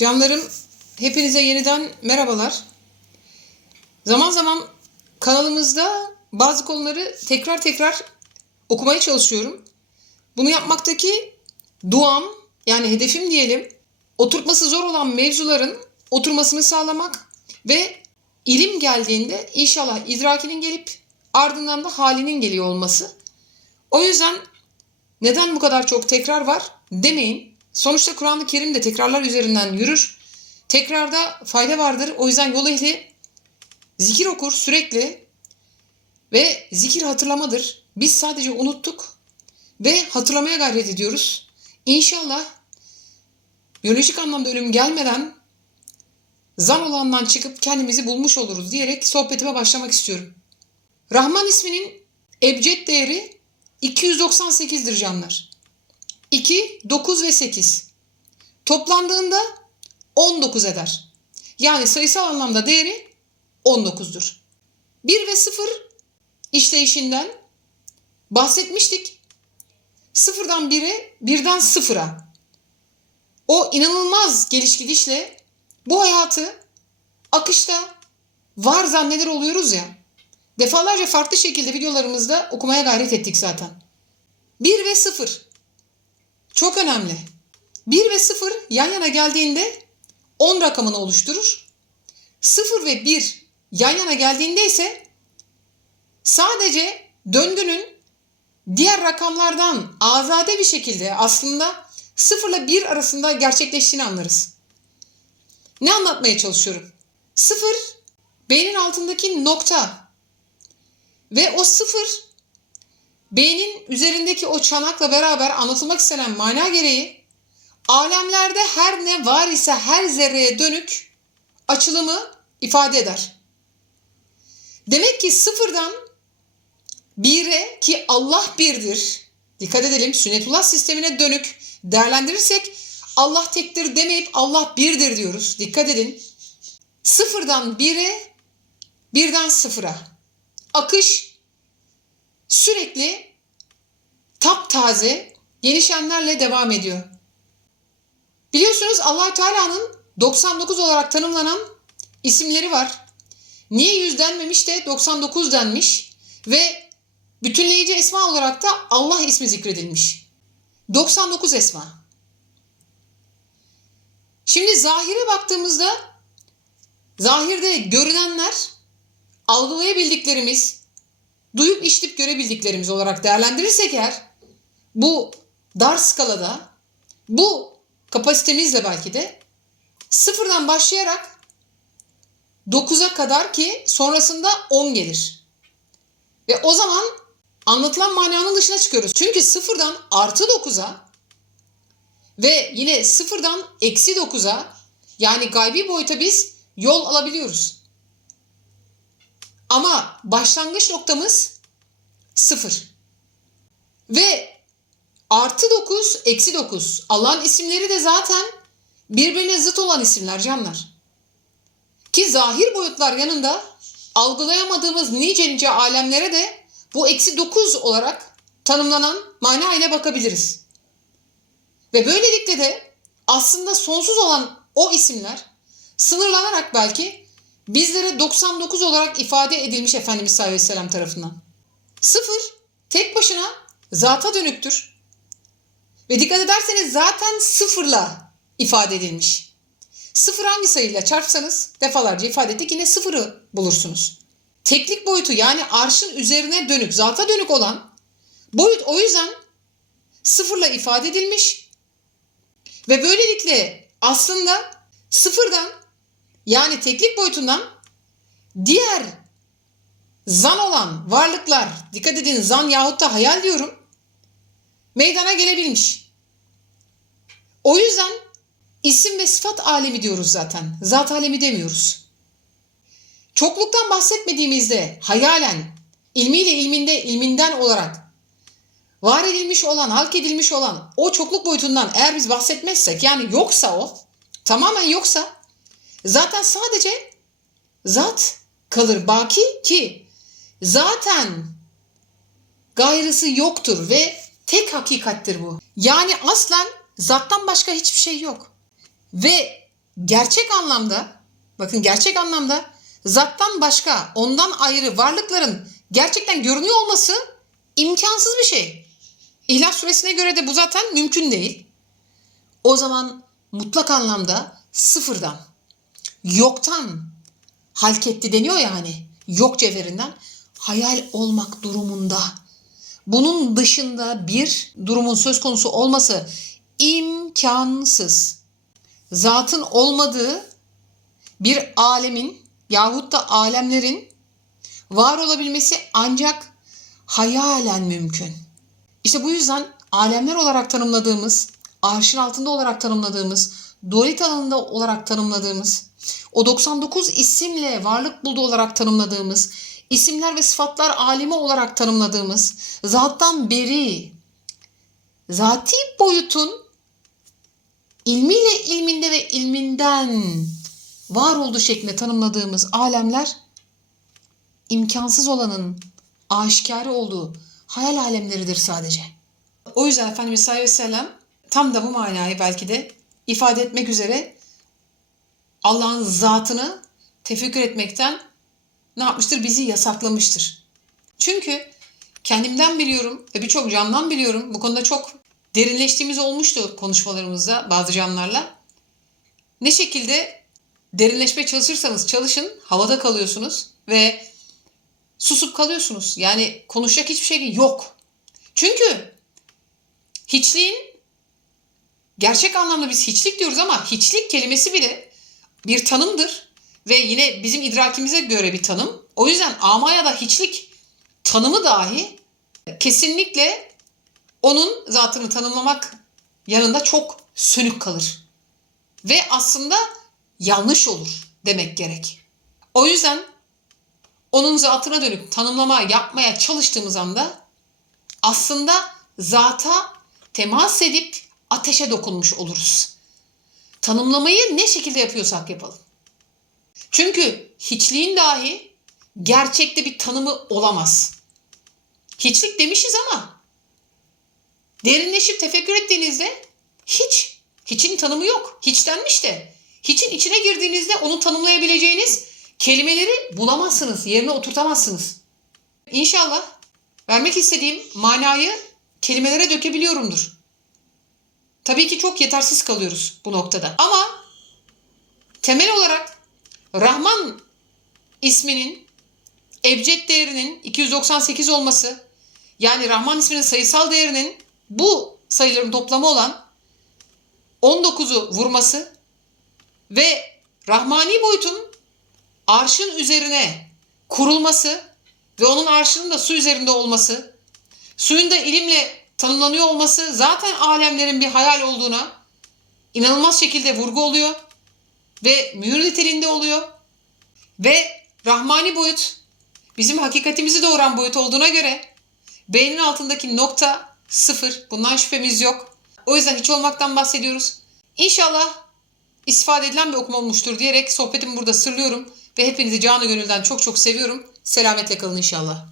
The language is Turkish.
Canlarım hepinize yeniden merhabalar. Zaman zaman kanalımızda bazı konuları tekrar tekrar okumaya çalışıyorum. Bunu yapmaktaki duam yani hedefim diyelim oturtması zor olan mevzuların oturmasını sağlamak ve ilim geldiğinde inşallah idrakinin gelip ardından da halinin geliyor olması. O yüzden neden bu kadar çok tekrar var demeyin. Sonuçta Kur'an-ı Kerim de tekrarlar üzerinden yürür. Tekrarda fayda vardır. O yüzden yol ehli zikir okur sürekli ve zikir hatırlamadır. Biz sadece unuttuk ve hatırlamaya gayret ediyoruz. İnşallah biyolojik anlamda ölüm gelmeden zan olandan çıkıp kendimizi bulmuş oluruz diyerek sohbetime başlamak istiyorum. Rahman isminin ebced değeri 298'dir canlar. 2, 9 ve 8. Toplandığında 19 eder. Yani sayısal anlamda değeri 19'dur. 1 ve 0 işleyişinden bahsetmiştik. Sıfırdan 1'e, birden sıfıra. O inanılmaz geliş gidişle bu hayatı akışta var zanneder oluyoruz ya. Defalarca farklı şekilde videolarımızda okumaya gayret ettik zaten. 1 ve 0 çok önemli. 1 ve 0 yan yana geldiğinde 10 rakamını oluşturur. 0 ve 1 yan yana geldiğinde ise sadece döngünün diğer rakamlardan azade bir şekilde aslında 0 ile 1 arasında gerçekleştiğini anlarız. Ne anlatmaya çalışıyorum? 0 beynin altındaki nokta ve o 0 beynin üzerindeki o çanakla beraber anlatılmak istenen mana gereği alemlerde her ne var ise her zerreye dönük açılımı ifade eder. Demek ki sıfırdan bire ki Allah birdir. Dikkat edelim sünnetullah sistemine dönük değerlendirirsek Allah tektir demeyip Allah birdir diyoruz. Dikkat edin. Sıfırdan bire, birden sıfıra. Akış sürekli taptaze gelişenlerle devam ediyor. Biliyorsunuz allah Teala'nın 99 olarak tanımlanan isimleri var. Niye 100 denmemiş de 99 denmiş ve bütünleyici esma olarak da Allah ismi zikredilmiş. 99 esma. Şimdi zahire baktığımızda zahirde görünenler algılayabildiklerimiz, duyup işitip görebildiklerimiz olarak değerlendirirsek eğer bu dar skalada bu kapasitemizle belki de sıfırdan başlayarak 9'a kadar ki sonrasında 10 gelir. Ve o zaman anlatılan mananın dışına çıkıyoruz. Çünkü sıfırdan artı 9'a ve yine sıfırdan eksi 9'a yani gaybi boyuta biz yol alabiliyoruz. Ama başlangıç noktamız sıfır. Ve artı 9, eksi 9. Allah'ın isimleri de zaten birbirine zıt olan isimler canlar. Ki zahir boyutlar yanında algılayamadığımız nice nice alemlere de bu eksi 9 olarak tanımlanan mana ile bakabiliriz. Ve böylelikle de aslında sonsuz olan o isimler sınırlanarak belki bizlere 99 olarak ifade edilmiş Efendimiz sallallahu aleyhi tarafından. Sıfır tek başına zata dönüktür. Ve dikkat ederseniz zaten sıfırla ifade edilmiş. Sıfır hangi sayıyla çarpsanız defalarca ifade ettik yine sıfırı bulursunuz. Teklik boyutu yani arşın üzerine dönük, zata dönük olan boyut o yüzden sıfırla ifade edilmiş ve böylelikle aslında sıfırdan yani teklik boyutundan diğer zan olan varlıklar, dikkat edin zan yahut da hayal diyorum, meydana gelebilmiş. O yüzden isim ve sıfat alemi diyoruz zaten. Zat alemi demiyoruz. Çokluktan bahsetmediğimizde hayalen, ilmiyle ilminde ilminden olarak var edilmiş olan, halk edilmiş olan o çokluk boyutundan eğer biz bahsetmezsek yani yoksa o, tamamen yoksa zaten sadece zat kalır baki ki zaten gayrısı yoktur ve tek hakikattir bu. Yani aslen zattan başka hiçbir şey yok. Ve gerçek anlamda bakın gerçek anlamda zattan başka ondan ayrı varlıkların gerçekten görünüyor olması imkansız bir şey. İhlas suresine göre de bu zaten mümkün değil. O zaman mutlak anlamda sıfırdan, yoktan halketti deniyor ya hani yok cevherinden hayal olmak durumunda. Bunun dışında bir durumun söz konusu olması imkansız. Zatın olmadığı bir alemin yahut da alemlerin var olabilmesi ancak hayalen mümkün. İşte bu yüzden alemler olarak tanımladığımız, arşın altında olarak tanımladığımız, dualit alanında olarak tanımladığımız, o 99 isimle varlık buldu olarak tanımladığımız, isimler ve sıfatlar alemi olarak tanımladığımız, zattan beri, zati boyutun ilmiyle ilminde ve ilminden var olduğu şeklinde tanımladığımız alemler imkansız olanın aşikarı olduğu hayal alemleridir sadece. O yüzden Efendimiz sallallahu aleyhi ve sellem tam da bu manayı belki de ifade etmek üzere Allah'ın zatını tefekkür etmekten ne yapmıştır? Bizi yasaklamıştır. Çünkü kendimden biliyorum ve birçok candan biliyorum. Bu konuda çok derinleştiğimiz olmuştu konuşmalarımızda bazı canlarla. Ne şekilde derinleşmeye çalışırsanız çalışın havada kalıyorsunuz ve susup kalıyorsunuz. Yani konuşacak hiçbir şey yok. Çünkü hiçliğin gerçek anlamda biz hiçlik diyoruz ama hiçlik kelimesi bile bir tanımdır ve yine bizim idrakimize göre bir tanım. O yüzden ama ya da hiçlik tanımı dahi kesinlikle onun zatını tanımlamak yanında çok sönük kalır. Ve aslında yanlış olur demek gerek. O yüzden onun zatına dönük tanımlama yapmaya çalıştığımız anda aslında zata temas edip ateşe dokunmuş oluruz. Tanımlamayı ne şekilde yapıyorsak yapalım. Çünkü hiçliğin dahi gerçekte bir tanımı olamaz. Hiçlik demişiz ama derinleşip tefekkür ettiğinizde hiç, hiçin tanımı yok. Hiç denmiş de. Hiçin içine girdiğinizde onu tanımlayabileceğiniz kelimeleri bulamazsınız, yerine oturtamazsınız. İnşallah vermek istediğim manayı kelimelere dökebiliyorumdur. Tabii ki çok yetersiz kalıyoruz bu noktada. Ama temel olarak Rahman isminin ebced değerinin 298 olması yani Rahman isminin sayısal değerinin bu sayıların toplamı olan 19'u vurması ve Rahmani boyutun arşın üzerine kurulması ve onun arşının da su üzerinde olması, suyun da ilimle tanımlanıyor olması zaten alemlerin bir hayal olduğuna inanılmaz şekilde vurgu oluyor ve mühür niteliğinde oluyor. Ve Rahmani boyut bizim hakikatimizi doğuran boyut olduğuna göre beynin altındaki nokta sıfır. Bundan şüphemiz yok. O yüzden hiç olmaktan bahsediyoruz. İnşallah istifade edilen bir okuma olmuştur diyerek sohbetimi burada sırlıyorum ve hepinizi canı gönülden çok çok seviyorum. Selametle kalın inşallah.